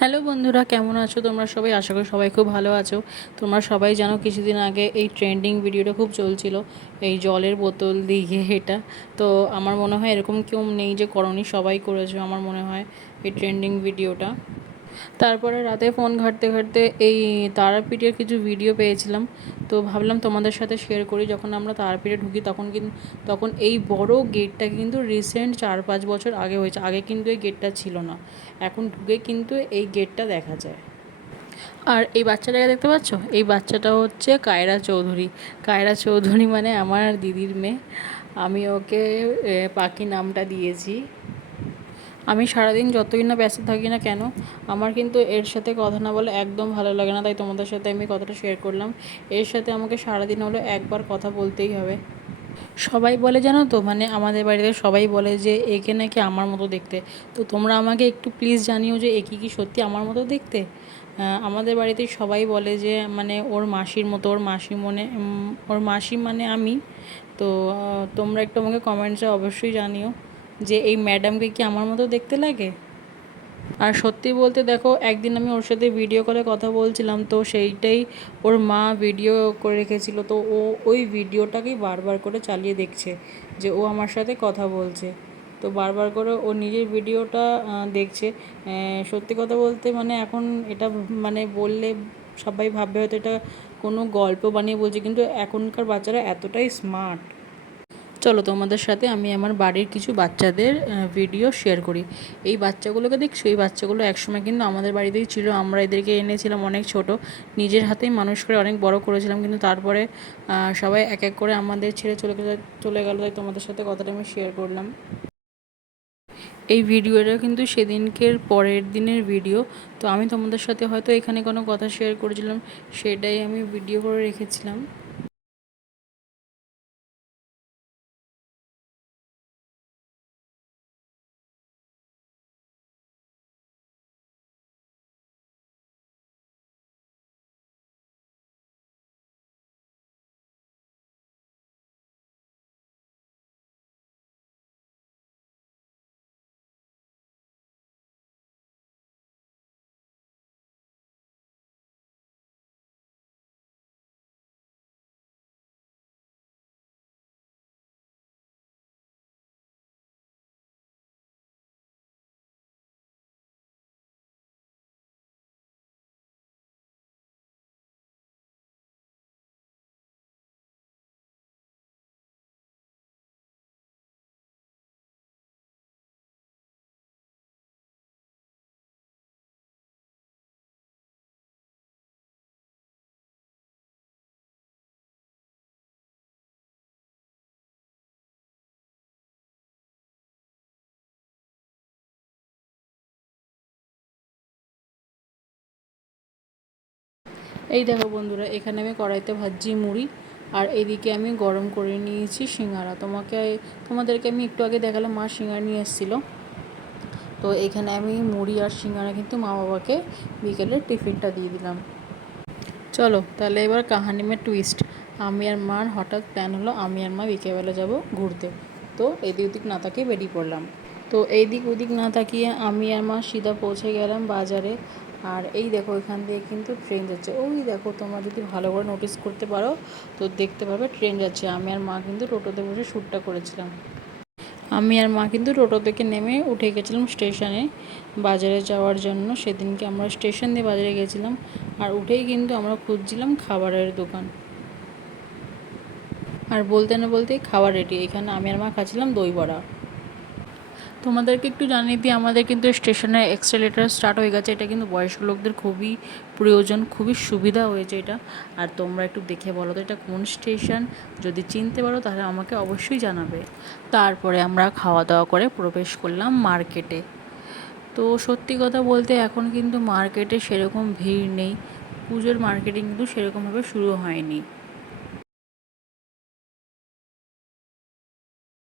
Hello বন্ধুরা, কেমন আছো? তোমরা সবাই? আশা করি সবাই খুব ভালো আছো। তোমরা সবাই জানো কিছুদিন আগে এই ট্রেন্ডিং ভিডিওটা খুব চলছিল, এই জলের বোতল দিয়ে এটা। তো আমার মনে হয় এরকম কেউ নেই যে করনি, সবাই করেছ আমার মনে হয় এই ট্রেন্ডিং ভিডিওটা। তারপরে রাতে ফোন ঘাঁটতে ঘাঁটতে এই তারাপীঠের কিছু ভিডিও পেয়েছিলাম। তো ভাবলাম তোমাদের সাথে শেয়ার করি। যখন আমরা তারাপীঠে ঢুকি, তখন কিন্তু তখন এই বড় গেটটা কিন্তু রিসেন্ট চার পাঁচ বছর আগে হয়েছে। আগে কিন্তু এই গেটটা ছিল না। এখন ঢুকে কিন্তু এই গেটটা দেখা যায়। আর এই বাচ্চাটাকে দেখতে পাচ্ছ? এই বাচ্চাটা হচ্ছে কায়রা চৌধুরী। কায়রা চৌধুরী মানে আমার দিদির মেয়ে। আমি ওকে পাখি নামটা দিয়েছি। আমি সারাদিন যতই না ব্যস্ত থাকি না কেন, আমার কিন্তু এর সাথে কথা না বলে একদম ভালো লাগে না। তাই তোমাদের সাথে আমি কথাটা শেয়ার করলাম। এর সাথে আমাকে সারাদিন হলো একবার কথা বলতেই হবে। সবাই বলে জানো তো মানে আমাদের বাড়িতে সবাই বলে যে, একে নাকি আমার মতো দেখতে? তো তোমরা আমাকে একটু প্লিজ জানিও যে একে কি সত্যি আমার মতো দেখতে? আমাদের বাড়িতে সবাই বলে যে মানে ওর মাসির মতো, ওর মাসি মনে ওর মাসি মানে আমি। তো তোমরা একটু আমাকে কমেন্টসে অবশ্যই জানিও। যে এই ম্যাডামকে কি আমার মতো দেখতে লাগে? আর সত্যি বলতে দেখো, একদিন আমি ওর সাথে ভিডিও কলে কথা বলছিলাম, তো সেইটাই ওর মা ভিডিও করে রেখেছিল, তো ও ওই ভিডিওটাকেই বারবার করে চালিয়ে দেখছে যে ও আমার সাথে কথা বলছে। তো বারবার করে ও নিজের ভিডিওটা দেখছে। সত্যি কথা বলতে মানে এখন এটা মানে বললে সবাই ভাববে হয়তো এটা কোনো গল্প বানিয়ে বলছে, কিন্তু এখনকার বাচ্চারা এতটাই স্মার্ট চলো তোমাদের সাথে আমি আমার বাড়ির কিছু বাচ্চাদের ভিডিও শেয়ার করি। এই বাচ্চাগুলোকে দেখছ? এই বাচ্চাগুলো একসময় কিন্তু আমাদের বাড়িতেই ছিল। আমরা এদেরকে এনেছিলাম অনেক ছোট। নিজের হাতেই মানুষ করে অনেক বড় করেছিলাম, কিন্তু তারপরে সবাই এক এক করে আমাদের ছেড়ে চলে চলে গেল, তাই তোমাদের সাথে কথাটা আমি শেয়ার করলাম। এই ভিডিওটা কিন্তু সেদিনকের পরের দিনের ভিডিও তো আমি তোমাদের সাথে হয়তো এখানে কোনো কথা শেয়ার করেছিলাম, সেটাই আমি ভিডিও করে রেখেছিলাম। এই দেখো বন্ধুরা, এখানে আমি কড়াইতে ভাজছি মুড়ি, আর এদিকে আমি গরম করে নিয়েছি সিঙ্গারা। তোমাকে, তোমাদেরকে আমি একটু আগে দেখালাম, মা সিঙ্গারা নিয়ে এসেছিল। তো এখানে আমি মুড়ি আর সিঙ্গারা কিন্তু মা বাবাকে বিকেলে টিফিনটা দিয়ে দিলাম। চলো, তাহলে এবার কাহানি মে টুইস্ট আমি আর মার হঠাৎ প্ল্যান হলো, আমি আর মা বিকেলবেলা যাব ঘুরতে। তো এদিক ওদিক না তাকিয়ে বেরিয়ে পড়লাম। তো এইদিক ওদিক না তাকিয়ে আমি আর মা সিধা পৌঁছে গেলাম বাজারে। আর এই দেখো, এখান দিয়ে কিন্তু ট্রেন যাচ্ছে। ওই দেখো, তোমরা যদি ভালো করে নোটিস করতে পারো, তো দেখতে পাবে ট্রেন যাচ্ছে। আমি আর মা কিন্তু টোটোতে বসে শ্যুটটা করেছিলাম। আমি আর মা কিন্তু টোটো থেকে নেমে উঠে গেছিলাম স্টেশনে বাজারে যাওয়ার জন্য সেদিনকে আমরা স্টেশন দিয়ে বাজারে গেছিলাম। আর উঠেই কিন্তু আমরা খুঁজছিলাম খাবারের দোকান। আর বলতে না বলতেই খাবার রেডি এখানে আমি আর মা খাচ্ছিলাম দই বড়া। তোমাদেরকে একটু জানিয়ে দিই, আমাদের কিন্তু স্টেশনে এক্সেলেটার স্টার্ট হয়ে গেছে। এটা কিন্তু বয়স্ক লোকদের খুবই প্রয়োজন, খুবই সুবিধা হয়েছে এটা। আর তোমরা একটু দেখে বলো তো এটা কোন স্টেশন? যদি চিনতে পারো তাহলে আমাকে অবশ্যই জানাবে। তারপরে আমরা খাওয়া দাওয়া করে প্রবেশ করলাম মার্কেটে তো সত্যি কথা বলতে এখন কিন্তু মার্কেটে সেরকম ভিড় নেই। পুজোর মার্কেটিং কিন্তু সেরকমভাবে শুরু হয়নি।